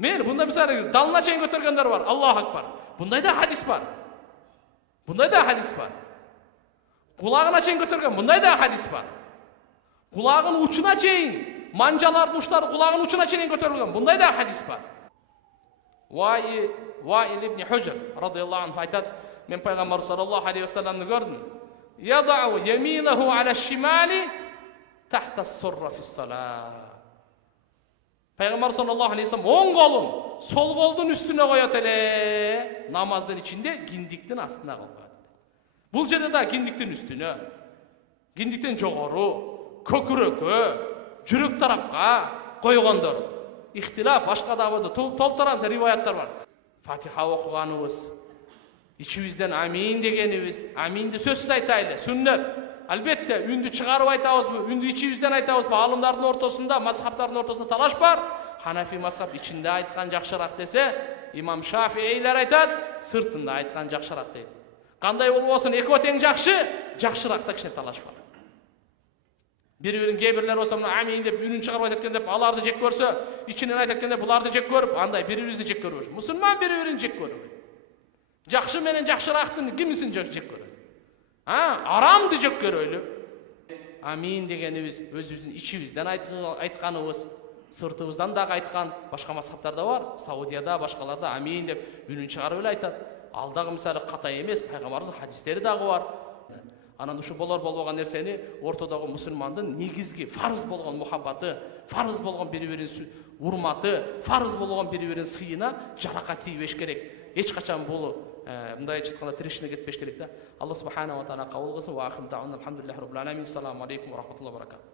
Мейли, бунда мисалы далына чейин көтөргөндөр бар. Аллаху акбар. Бундай да хадис бар. Кулагына чейин көтөргөн, бундай да хадис бар. Кулагын учуна чейин, манжалардын учтары кулагын учуна чейин көтөрүлгөн, бундай да хадис бар. Ваил ибн Хужр радыйаллаху анху айтат, мен пайгамбар саллаллаху алейхи ва салламды көрдүм. Ядау яминаху аля шимали тахта сурра фис сала. Пайгамбар саллаллаху алейхи ва саллам оң колун сол колдун үстүнө коёт эле, намаздын ичинде киндиктин астына коёт. Бул жерде да киндиктин үстүнө, киндиктен жогору, көкүрөккө, жүрөк тарапка койгондор. İhtilaf, başka davada толтурамыз риваяттар бар. Фатиха окуганыбыз, ичибизден амин дегенибиз, аминди сөзсүз айтайлы, сүннет. Албетте, үндү чыгарып айтабызбы, үндү ичибизден айтабызбы, алымдардын ортосунда, мазхабтардын ортосунда талаш бар. Ханафи мазхаб ичинде айткан жакшыраак десе, имам Шафиилер айтат, сыртында айткан жакшыраак дейт. Кандай болбосун, экөө тең жакшыраакта кичине талаш бар. Бири-бирин кээ-бирлер болсо мына амин деп үнүн чыгарып айтат экен деп аларды жек көрсө, ичинен айтат экен деп буларды жек көрүп, андай бири-бирибизди жек көрбөш. Мусулман бири-бирин жек көрбөйт. Жакшы менен жакшыраактын кимисин жек көрөсүз? Арамды жек көрөлү. Амин дегенибиз өзүбүздүн ичибизден айтканыбыз, сыртыбыздан дагы айткан башка мазхабтарда бар. Саудияда, башкаларда амин деп үнүн чыгарып эле айтат. Ал дагы мисалы катай эмес, пайгамбарыбыздын хадистери дагы бар. Анан ушу болбогон нерсени ортодогу мусулмандын негизги фарыз болгон мухаббаты, фарыз болгон бири-бирин урматы, фарыз болгон бири-бирин сыйына жаракат тийбеш керек. Эч качан бул мындайча айтканда тирешине кетпеш керек да. Алла субханаху ва таала кабыл кылсын. Ва ахиру дауна алхамдулиллахи rabbil alamin. Ассаламу алейкум ва рахматуллахи ва баракатух.